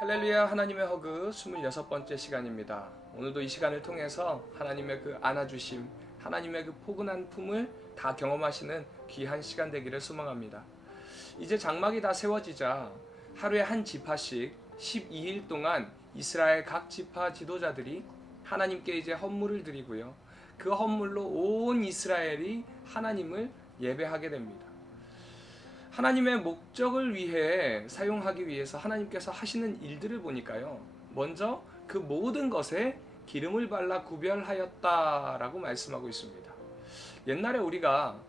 할렐루야, 하나님의 허그 26번째 시간입니다. 오늘도 이 시간을 통해서 하나님의 그 안아주심, 하나님의 그 포근한 품을 다 경험하시는 귀한 시간 되기를 소망합니다. 이제 장막이 다 세워지자 하루에 한 지파씩 12일 동안 이스라엘 각 지파 지도자들이 하나님께 이제 헌물을 드리고요. 그 헌물로 온 이스라엘이 하나님을 예배하게 됩니다. 하나님의 목적을 위해 사용하기 위해서 하나님께서 하시는 일들을 보니까요. 먼저 그 모든 것에 기름을 발라 구별하였다라고 말씀하고 있습니다. 옛날에 우리가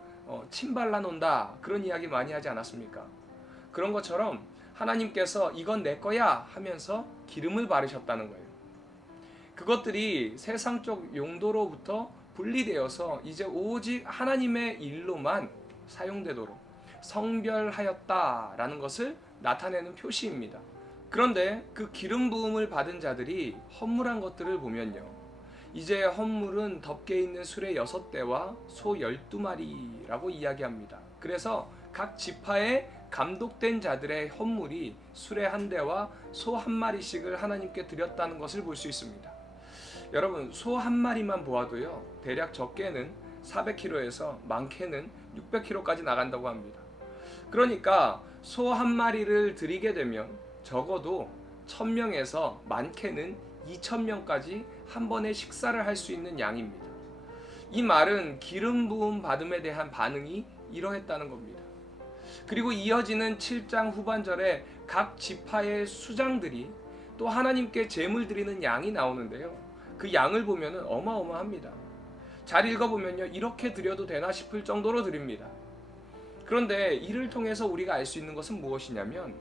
침 발라 놓는다 그런 이야기 많이 하지 않았습니까? 그런 것처럼 하나님께서 이건 내 거야 하면서 기름을 바르셨다는 거예요. 그것들이 세상적 용도로부터 분리되어서 이제 오직 하나님의 일로만 사용되도록 성별하였다라는 것을 나타내는 표시입니다. 그런데 그 기름 부음을 받은 자들이 헌물한 것들을 보면요. 이제 헌물은 덮개 있는 수레 6대와 소 12마리라고 이야기합니다. 그래서 각 지파에 감독된 자들의 헌물이 수레 1대와 소 1마리씩을 하나님께 드렸다는 것을 볼 수 있습니다. 여러분, 소 1마리만 보아도요. 대략 적게는 400kg에서 많게는 600kg까지 나간다고 합니다. 그러니까 소 1마리를 드리게 되면 적어도 1000명에서 많게는 2000명까지 한 번에 식사를 할 수 있는 양입니다. 이 말은 기름 부음 받음에 대한 반응이 이러했다는 겁니다. 그리고 이어지는 7장 후반절에 각 지파의 수장들이 또 하나님께 제물 드리는 양이 나오는데요. 그 양을 보면 어마어마합니다. 잘 읽어보면요. 이렇게 드려도 되나 싶을 정도로 드립니다. 그런데 이를 통해서 우리가 알 수 있는 것은 무엇이냐면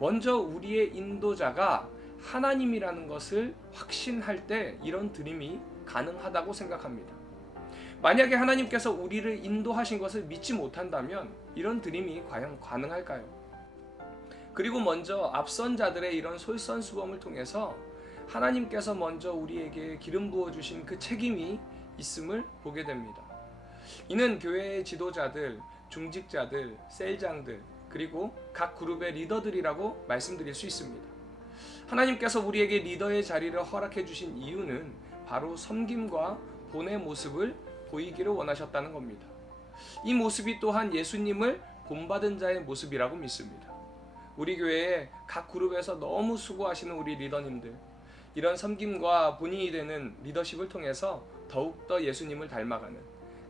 먼저 우리의 인도자가 하나님이라는 것을 확신할 때 이런 드림이 가능하다고 생각합니다. 만약에 하나님께서 우리를 인도하신 것을 믿지 못한다면 이런 드림이 과연 가능할까요? 그리고 먼저 앞선 자들의 이런 솔선수범을 통해서 하나님께서 먼저 우리에게 기름 부어주신 그 책임이 있음을 보게 됩니다. 이는 교회의 지도자들, 중직자들, 셀장들, 그리고 각 그룹의 리더들이라고 말씀드릴 수 있습니다. 하나님께서 우리에게 리더의 자리를 허락해 주신 이유는 바로 섬김과 본의 모습을 보이기를 원하셨다는 겁니다. 이 모습이 또한 예수님을 본받은 자의 모습이라고 믿습니다. 우리 교회의 각 그룹에서 너무 수고하시는 우리 리더님들, 이런 섬김과 본인이 되는 리더십을 통해서 더욱더 예수님을 닮아가는,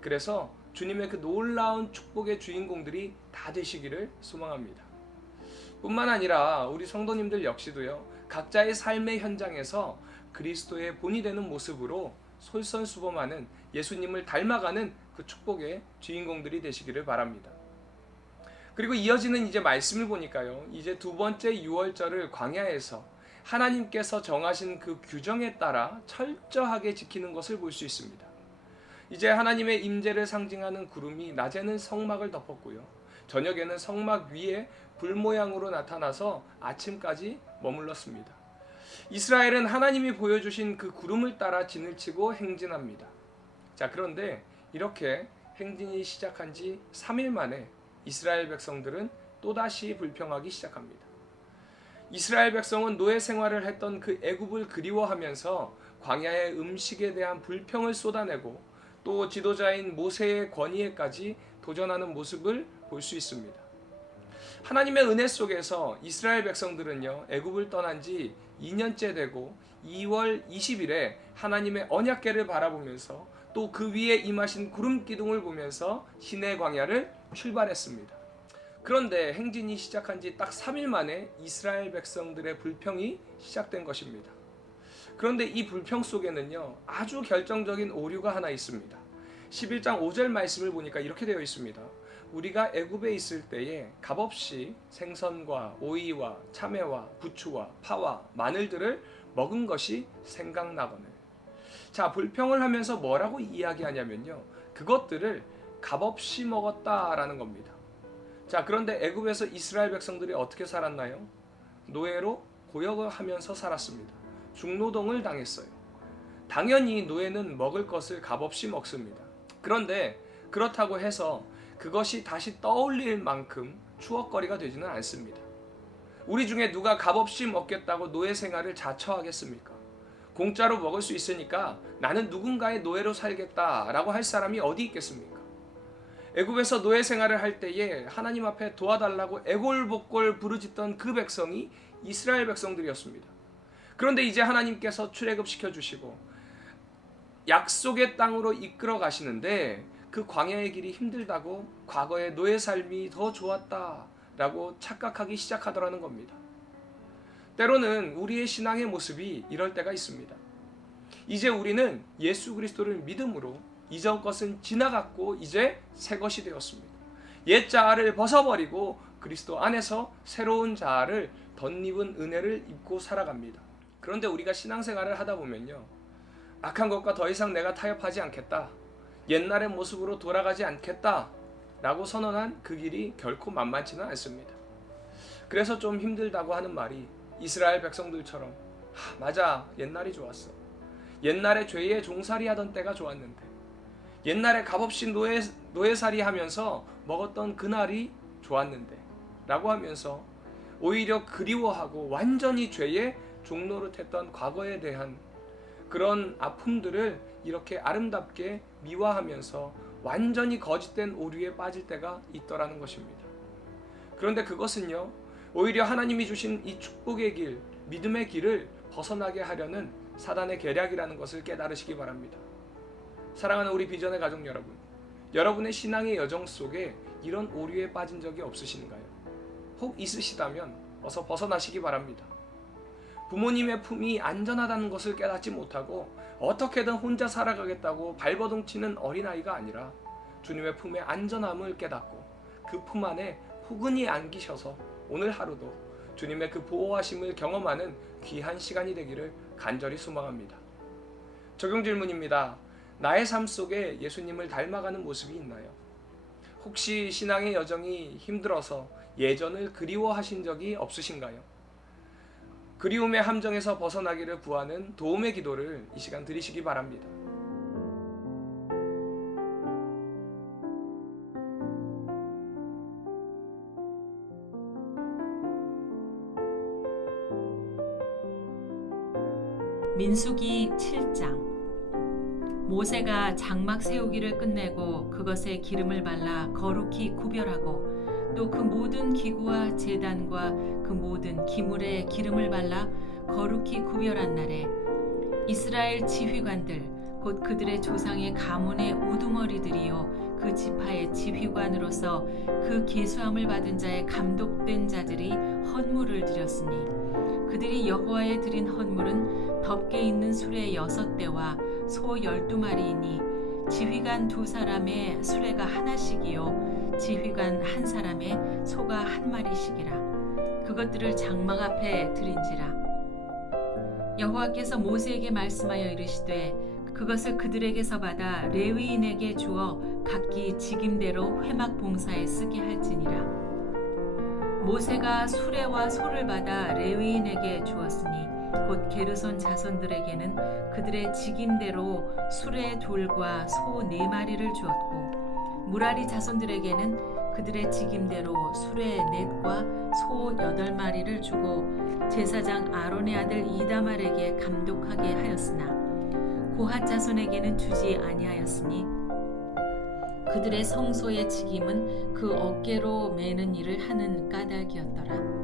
그래서 주님의 그 놀라운 축복의 주인공들이 다 되시기를 소망합니다. 뿐만 아니라 우리 성도님들 역시도요. 각자의 삶의 현장에서 그리스도의 본이 되는 모습으로 솔선수범하는 예수님을 닮아가는 그 축복의 주인공들이 되시기를 바랍니다. 그리고 이어지는 이제 말씀을 보니까요. 이제 두 번째 유월절을 광야에서 하나님께서 정하신 그 규정에 따라 철저하게 지키는 것을 볼 수 있습니다. 이제 하나님의 임재를 상징하는 구름이 낮에는 성막을 덮었고요. 저녁에는 성막 위에 불 모양으로 나타나서 아침까지 머물렀습니다. 이스라엘은 하나님이 보여주신 그 구름을 따라 진을 치고 행진합니다. 자, 그런데 이렇게 행진이 시작한 지 3일 만에 이스라엘 백성들은 또다시 불평하기 시작합니다. 이스라엘 백성은 노예 생활을 했던 그 애굽을 그리워하면서 광야의 음식에 대한 불평을 쏟아내고 또 지도자인 모세의 권위에까지 도전하는 모습을 볼 수 있습니다. 하나님의 은혜 속에서 이스라엘 백성들은요, 애굽을 떠난 지 2년째 되고 2월 20일에 하나님의 언약궤를 바라보면서 또 그 위에 임하신 구름 기둥을 보면서 시내 광야를 출발했습니다. 그런데 행진이 시작한 지 딱 3일 만에 이스라엘 백성들의 불평이 시작된 것입니다. 그런데 이 불평 속에는요, 아주 결정적인 오류가 하나 있습니다. 11장 5절 말씀을 보니까 이렇게 되어 있습니다. 우리가 애굽에 있을 때에 값없이 생선과 오이와 참외와 부추와 파와 마늘들을 먹은 것이 생각나거늘. 자, 불평을 하면서 뭐라고 이야기하냐면요, 그것들을 값없이 먹었다라는 겁니다. 자, 그런데 애굽에서 이스라엘 백성들이 어떻게 살았나요? 노예로 고역하면서 살았습니다. 중노동을 당했어요. 당연히 노예는 먹을 것을 값없이 먹습니다. 그런데 그렇다고 해서 그것이 다시 떠올릴 만큼 추억거리가 되지는 않습니다. 우리 중에 누가 값없이 먹겠다고 노예 생활을 자처하겠습니까? 공짜로 먹을 수 있으니까 나는 누군가의 노예로 살겠다라고 할 사람이 어디 있겠습니까? 애굽에서 노예 생활을 할 때에 하나님 앞에 도와달라고 애골복골 부르짖던 그 백성이 이스라엘 백성들이었습니다. 그런데 이제 하나님께서 출애굽시켜 주시고 약속의 땅으로 이끌어 가시는데 그 광야의 길이 힘들다고 과거의 노예 삶이 더 좋았다라고 착각하기 시작하더라는 겁니다. 때로는 우리의 신앙의 모습이 이럴 때가 있습니다. 이제 우리는 예수 그리스도를 믿음으로 이전 것은 지나갔고 이제 새 것이 되었습니다. 옛 자아를 벗어버리고 그리스도 안에서 새로운 자아를 덧입은 은혜를 입고 살아갑니다. 그런데 우리가 신앙생활을 하다 보면요, 악한 것과 더 이상 내가 타협하지 않겠다, 옛날의 모습으로 돌아가지 않겠다 라고 선언한 그 길이 결코 만만치는 않습니다. 그래서 좀 힘들다고 하는 말이 이스라엘 백성들처럼 맞아, 옛날이 좋았어. 옛날에 죄의 종살이 하던 때가 좋았는데, 옛날에 값없이 노예살이 하면서 먹었던 그날이 좋았는데 라고 하면서 오히려 그리워하고 완전히 죄의 종노릇했던 과거에 대한 그런 아픔들을 이렇게 아름답게 미화하면서 완전히 거짓된 오류에 빠질 때가 있더라는 것입니다. 그런데 그것은요, 오히려 하나님이 주신 이 축복의 길, 믿음의 길을 벗어나게 하려는 사단의 계략이라는 것을 깨달으시기 바랍니다. 사랑하는 우리 비전의 가족 여러분, 여러분의 신앙의 여정 속에 이런 오류에 빠진 적이 없으신가요? 혹 있으시다면 어서 벗어나시기 바랍니다. 부모님의 품이 안전하다는 것을 깨닫지 못하고 어떻게든 혼자 살아가겠다고 발버둥 치는 어린아이가 아니라 주님의 품의 안전함을 깨닫고 그 품 안에 포근히 안기셔서 오늘 하루도 주님의 그 보호하심을 경험하는 귀한 시간이 되기를 간절히 소망합니다. 적용 질문입니다. 나의 삶 속에 예수님을 닮아가는 모습이 있나요? 혹시 신앙의 여정이 힘들어서 예전을 그리워하신 적이 없으신가요? 그리움의 함정에서 벗어나기를 구하는 도움의 기도를 이 시간 드리시기 바랍니다. 민수기 7장. 모세가 장막 세우기를 끝내고 그것에 기름을 발라 거룩히 구별하고 또 그 모든 기구와 제단과 그 모든 기물에 기름을 발라 거룩히 구별한 날에 이스라엘 지휘관들 곧 그들의 조상의 가문의 우두머리들이요 그 지파의 지휘관으로서 그 계수함을 받은 자의 감독된 자들이 헌물을 드렸으니 그들이 여호와에 드린 헌물은 덮개 있는 수레 6대와 소 12마리이니 지휘관 2사람의 수레가 하나씩이요 지휘관 1사람의 소가 1마리씩이라. 그것들을 장막 앞에 드린지라. 여호와께서 모세에게 말씀하여 이르시되 그것을 그들에게서 받아 레위인에게 주어 각기 직임대로 회막 봉사에 쓰게 할지니라. 모세가 수레와 소를 받아 레위인에게 주었으니 곧 게르손 자손들에게는 그들의 직임대로 수레 둘과 소 4마리를 주었고 무라리 자손들에게는 그들의 직임대로 수레 4과 소 8마리를 주고 제사장 아론의 아들 이다말에게 감독하게 하였으나 고핫 자손에게는 주지 아니하였으니 그들의 성소의 직임은 그 어깨로 매는 일을 하는 까닭이었더라.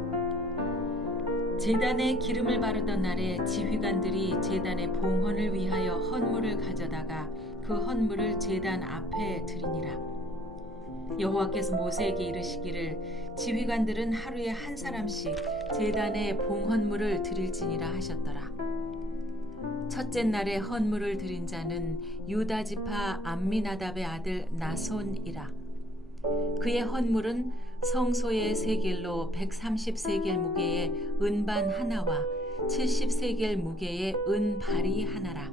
제단에 기름을 바르던 날에 지휘관들이 제단의 봉헌을 위하여 헌물을 가져다가 그 헌물을 제단 앞에 드리니라. 여호와께서 모세에게 이르시기를 지휘관들은 하루에 1사람씩 제단에 봉헌물을 드릴지니라 하셨더라. 첫째 날에 헌물을 드린 자는 유다 지파 암미나답의 아들 나손이라. 그의 헌물은 성소의 세겔로 130세겔 무게의 은반 하나와 70세겔 무게의 은발이 하나라.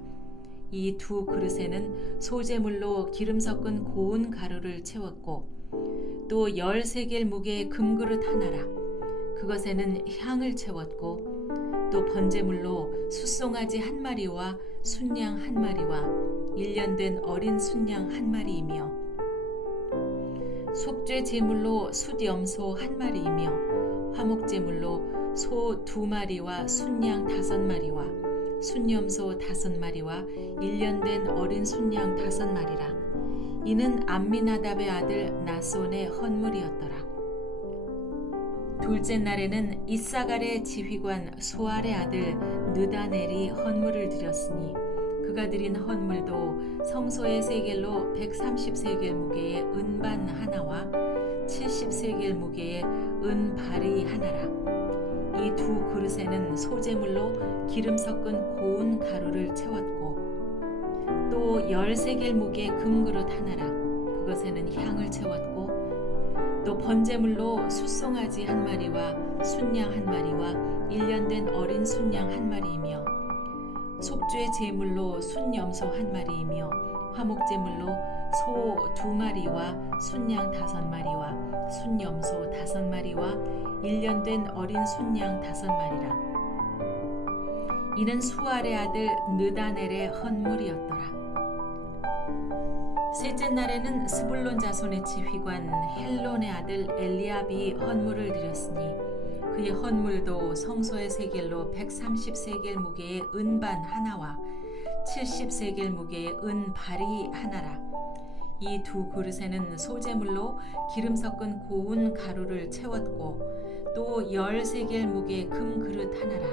이 2 그릇에는 소재물로 기름 섞은 고운 가루를 채웠고 또 10세겔 무게의 금그릇 하나라. 그것에는 향을 채웠고 또 번제물로 숫송아지 1마리와 순양 1마리와 1년 된 어린 순양 1마리이며 속죄 제물로 숫염소 1마리이며 화목제물로 소 2마리와 순양 5마리와 순염소 5마리와 1년 된 어린 순양 5마리라. 이는 암미나답의 아들 나손의 헌물이었더라. 둘째 날에는 이사갈의 지휘관 소알의 아들 느다넬이 헌물을 드렸으니 그가 드린 헌물도 성소의 세겔로 130세겔 무게의 은반 하나와 70세겔 무게의 은발이 하나라. 이 두 그릇에는 소재물로 기름 섞은 고운 가루를 채웠고 또 10세겔 무게의 금그릇 하나라. 그것에는 향을 채웠고 또 번제물로 숫송아지 1마리와 순양 1마리와 1년 된 어린 순양 1마리이며 속죄 제물로 순염소 1마리이며 화목제물로 소 2마리와 순양 5마리와 순염소 5마리와 1년 된 어린 순양 5마리라. 이는 수알의 아들 느다넬의 헌물이었더라. 셋째 날에는 스불론 자손의 지휘관 헬론의 아들 엘리압이 헌물을 드렸으니 그의 헌물도 성소의 세겔로 130세겔 무게의 은반 하나와 70세겔 무게의 은발이 하나라. 이 두 그릇에는 소재물로 기름 섞은 고운 가루를 채웠고 또 10세겔 무게의 금그릇 하나라.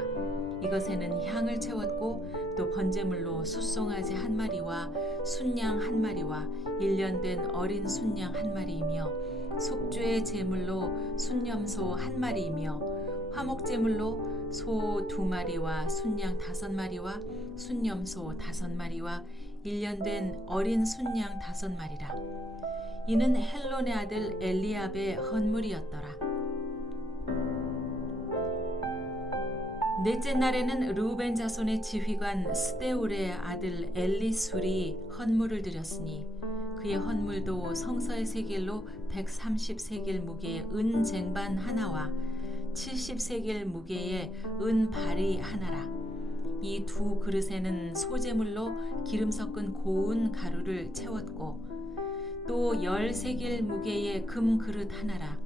이것에는 향을 채웠고 또 번제물로 숫송아지 1마리와 순양 1마리와 1년 된 어린 순양 1마리이며 속죄의 제물로 순염소 1마리이며 화목제물로 소 2마리와 순양 5마리와 순염소 5마리와 1년 된 어린 순양 5마리라. 이는 헬론의 아들 엘리압의 헌물이었더라. 넷째 날에는 르우벤 자손의 지휘관 스데울의 아들 엘리술이 헌물을 드렸으니 그의 헌물도 성서의 세겔로 130세겔 무게의 은쟁반 하나와 70세겔 무게의 은발이 하나라. 이 두 그릇에는 소재물로 기름 섞은 고운 가루를 채웠고 또 10세겔 무게의 금그릇 하나라.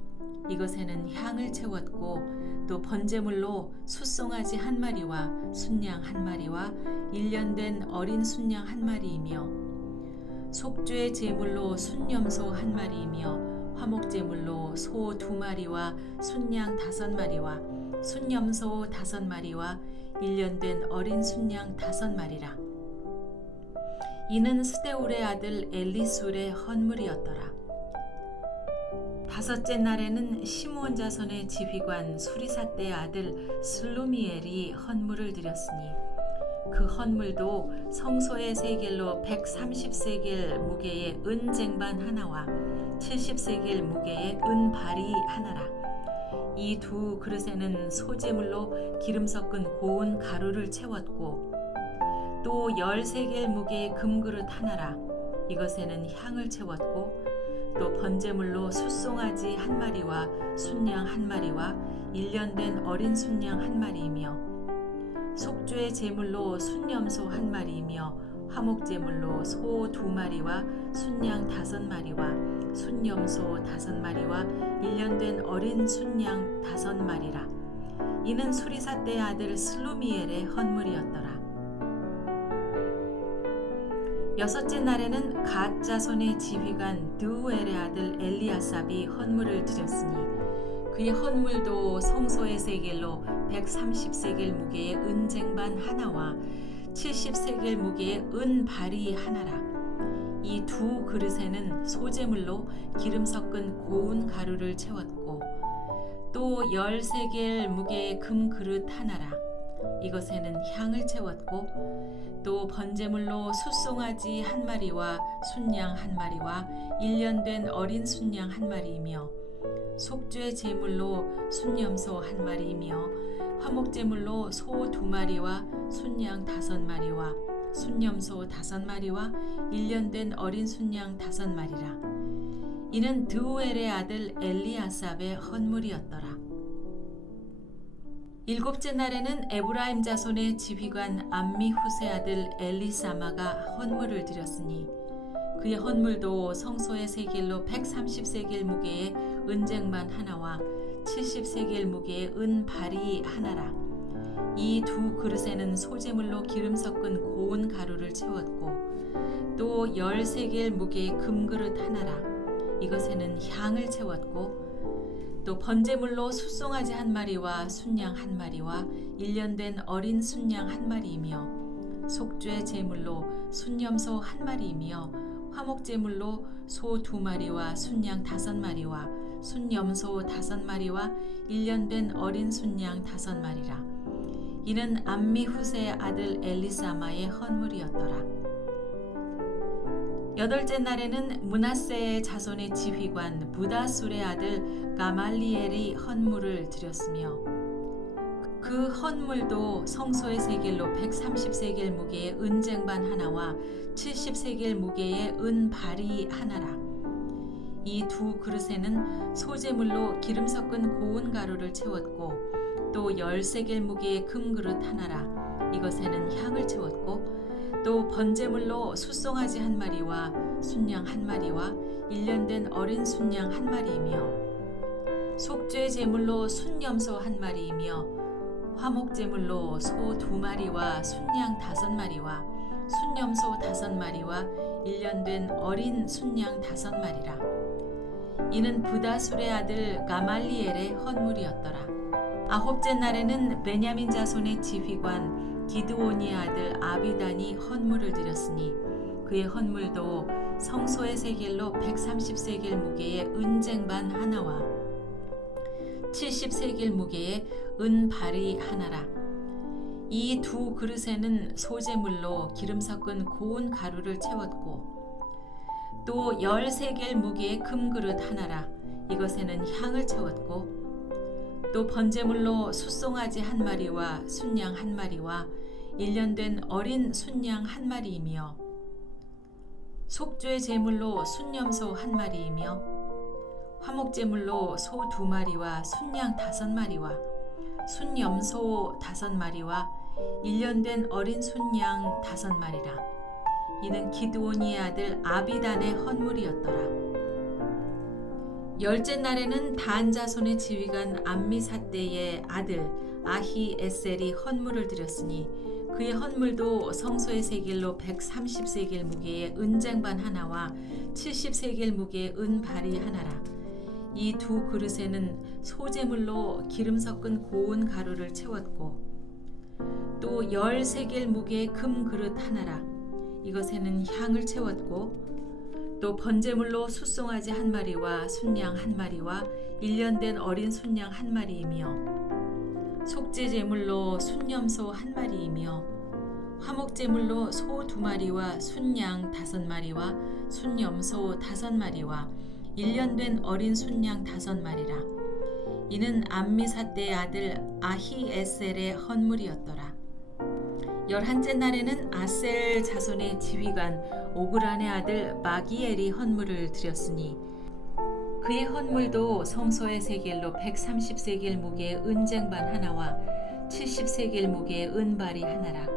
이것에는 향을 채웠고 또 번제물로 숫송아지 1마리와 순양 1마리와 1년 된 어린 순양 1마리이며 속죄 제물로 순염소 1마리이며 화목제물로 소 2마리와 순양 5마리와 순염소 5마리와 1년 된 어린 순양 5마리라. 이는 스데울의 아들 엘리술의 헌물이었더라. 다섯째 날에는 시므온 자손의 지휘관 수리삿대의 아들 슬루미엘이 헌물을 드렸으니 그 헌물도 성소의 세겔로 130세겔 무게의 은쟁반 하나와 70세겔 무게의 은발이 하나라. 이 두 그릇에는 소재물로 기름 섞은 고운 가루를 채웠고 또 10세겔 무게의 금그릇 하나라. 이것에는 향을 채웠고 또 번제물로 숫송아지 1마리와 순양 1마리와 1년 된 어린 순양 1마리이며 속죄 제물로 순염소 1마리이며 화목제물로 소 2마리와 순양 5마리와 순염소 5마리와 1년 된 어린 순양 5마리라. 이는 수리삿대의 아들 슬루미엘의 헌물이었더라. 여섯째 날에는 갓 자손의 지휘관 드우엘의 아들 엘리아삽이 헌물을 드렸으니 그의 헌물도 성소의 세겔로 130세겔 무게의 은쟁반 하나와 70세겔 무게의 은발이 하나라. 이 두 그릇에는 소재물로 기름 섞은 고운 가루를 채웠고 또 10세겔 무게의 금그릇 하나라. 이것에는 향을 채웠고 또 번제물로 숫송아지 1마리와 순양 1마리와 1년 된 어린 순양 1마리이며 속죄 제물로 순염소 1마리이며 화목제물로 소 2마리와 순양 5마리와 순염소 5마리와 1년 된 어린 순양 5마리라. 이는 드우엘의 아들 엘리아삽의 헌물이었더라. 일곱째 날에는 에브라임 자손의 지휘관 암미후세 아들 엘리사마가 헌물을 드렸으니 그의 헌물도 성소의 세겔로 130세겔 무게의 은쟁반 하나와 70세겔 무게의 은발이 하나라. 이 두 그릇에는 소재물로 기름 섞은 고운 가루를 채웠고 또 10세겔 무게의 금그릇 하나라. 이것에는 향을 채웠고 또 번제물로 숫송아지 한 마리와 순양 한 마리와 1년 된 어린 순양 한 마리이며 속죄 제물로 순염소 한 마리이며 화목제물로 소 2마리와 순양 5마리와 순염소 5마리와 1년 된 어린 순양 5마리라. 이는 암미후세의 아들 엘리사마의 헌물이었더라. 8째 날에는 므낫세의 자손의 지휘관 부다술의 아들 가말리엘이 헌물을 드렸으며 그 헌물도 성소의 세겔로 130세겔 무게의 은쟁반 하나와 70세겔 무게의 은발이 하나라. 이 두 그릇에는 소재물로 기름 섞은 고운 가루를 채웠고 또 10세겔 무게의 금그릇 하나라. 이것에는 향을 채웠고 또 번제물로 숫송아지 한 마리와 순양 한 마리와 1년 된 어린 순양 한 마리이며 속죄 제물로 순염소 한 마리이며 화목제물로 소 2마리와 순양 5마리와 순염소 5마리와 1년 된 어린 순양 5마리라. 이는 부다술의 아들 가말리엘의 헌물이었더라. 9째 날에는 베냐민 자손의 지휘관 기드온의 아들 아비단이 헌물을 드렸으니 그의 헌물도 성소의 세겔로 130세겔 무게의 은쟁반 하나와 70세겔 무게의 은발이 하나라. 이 두 그릇에는 소재물로 기름 섞은 고운 가루를 채웠고 또 10세겔 무게의 금그릇 하나라. 이것에는 향을 채웠고 또 번제물로 숫송아지 한 마리와 순양 한 마리와 1년 된 어린 순양 한 마리이며 속죄 제물로 순염소 한 마리이며 화목제물로 소 2마리와 순양 5마리와 순염소 5마리와 1년 된 어린 순양 5마리라. 이는 기드온이의 아들 아비단의 헌물이었더라. 10째 날에는 단 자손의 지휘관 암미사대의 아들 아히에셀이 헌물을 드렸으니 그의 헌물도 성소의 세겔로 130세겔 무게의 은쟁반 하나와 70세겔 무게의 은발이 하나라. 이 두 그릇에는 소재물로 기름 섞은 고운 가루를 채웠고 또 10세겔 무게의 금그릇 하나라. 이것에는 향을 채웠고 또 번제물로 숫송아지 한 마리와 순양 한 마리와 1년 된 어린 순양 한 마리이며 속죄 제물로 순염소 한 마리이며 화목제물로 소 2마리와 순양 5마리와 순염소 5마리와 1년 된 어린 순양 5마리라. 이는 암미사대의 아들 아히에셀의 헌물이었더라. 11째 날에는 아셀 자손의 지휘관 오그란의 아들 마기엘이 헌물을 드렸으니 그의 헌물도 성소의 세겔로 130세겔 무게의 은쟁반 하나와 70세겔 무게의 은발이 하나라.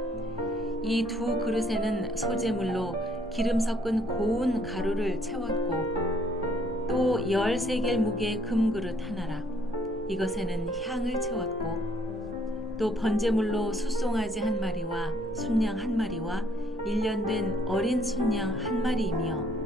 이 두 그릇에는 소재물로 기름 섞은 고운 가루를 채웠고 또 10세겔 무게의 금그릇 하나라. 이것에는 향을 채웠고 또 번제물로 숫송아지 한 마리와 순양 한 마리와 1년 된 어린 순양 한 마리이며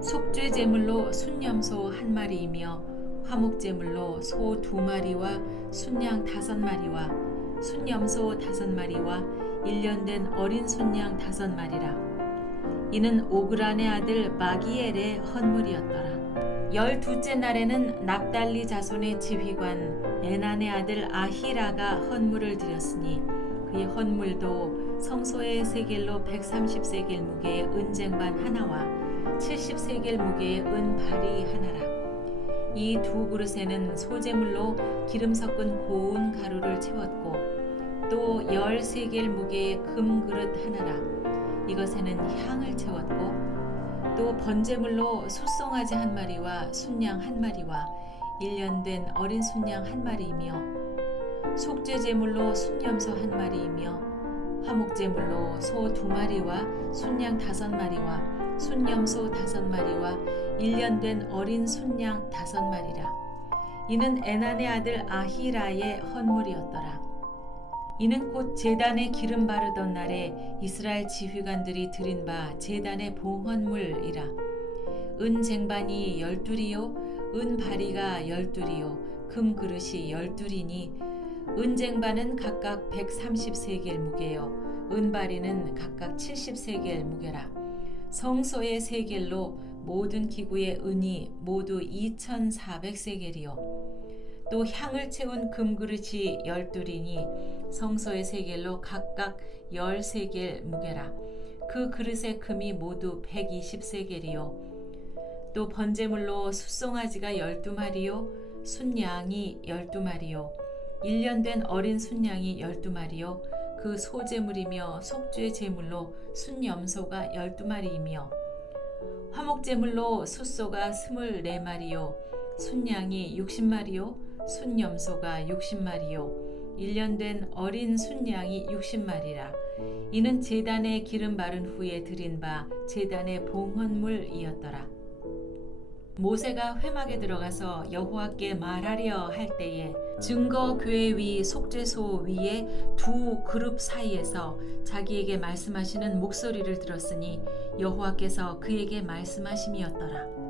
속죄 제물로 순염소 한 마리이며 화목제물로 소 2마리와 순양 5마리와 순염소 5마리와 1년 된 어린 순양 5마리라. 이는 오그란의 아들 마기엘의 헌물이었더라. 12째 날에는 납달리 자손의 지휘관 에난의 아들 아히라가 헌물을 드렸으니 그의 헌물도 성소의 세겔로 130세겔 무게의 은쟁반 하나와 70세겔 무게의 은발이 하나라. 이 두 그릇에는 소재물로 기름 섞은 고운 가루를 채웠고 또 10세겔 무게의 금그릇 하나라. 이것에는 향을 채웠고 또 번제물로 숫송아지 한 마리와 순양 한 마리와 1년 된 어린 순양 한 마리이며 속죄 제물로 순염소 한 마리이며 화목제물로 소 2마리와 순양 5마리와 순염소 5마리와 1년 된 어린 순양 5마리라. 이는 에난의 아들 아히라의 헌물이었더라. 이는 곧 제단에 기름 바르던 날에 이스라엘 지휘관들이 드린 바 제단의 봉헌물이라. 은 쟁반이 12이요 은 바리가 12이요 금 그릇이 12이니 은 쟁반은 각각 130세겔 무게요 은 바리는 각각 70세겔 무게라. 성소의 세겔로 모든 기구의 은이 모두 2400세겔이요 또 향을 채운 금그릇이 12이니 성소의 세겔로 각각 10세겔 무게라. 그 그릇의 금이 모두 120세겔이요 또 번제물로 숫송아지가 12마리요 순양이 12마리요 1년 된 어린 순양이 12마리요 그 소제물이며 속죄 제물로 순염소가 12마리이며 화목제물로 숫소가 24마리요 순양이 60마리요 순염소가 60마리요 1년 된 어린 순양이 60마리라. 이는 제단에 기름 바른 후에 드린 바 제단의 봉헌물이었더라. 모세가 회막에 들어가서 여호와께 말하려 할 때에 증거 궤 위 속죄소 위에 두 그룹 사이에서 자기에게 말씀하시는 목소리를 들었으니 여호와께서 그에게 말씀하심이었더라.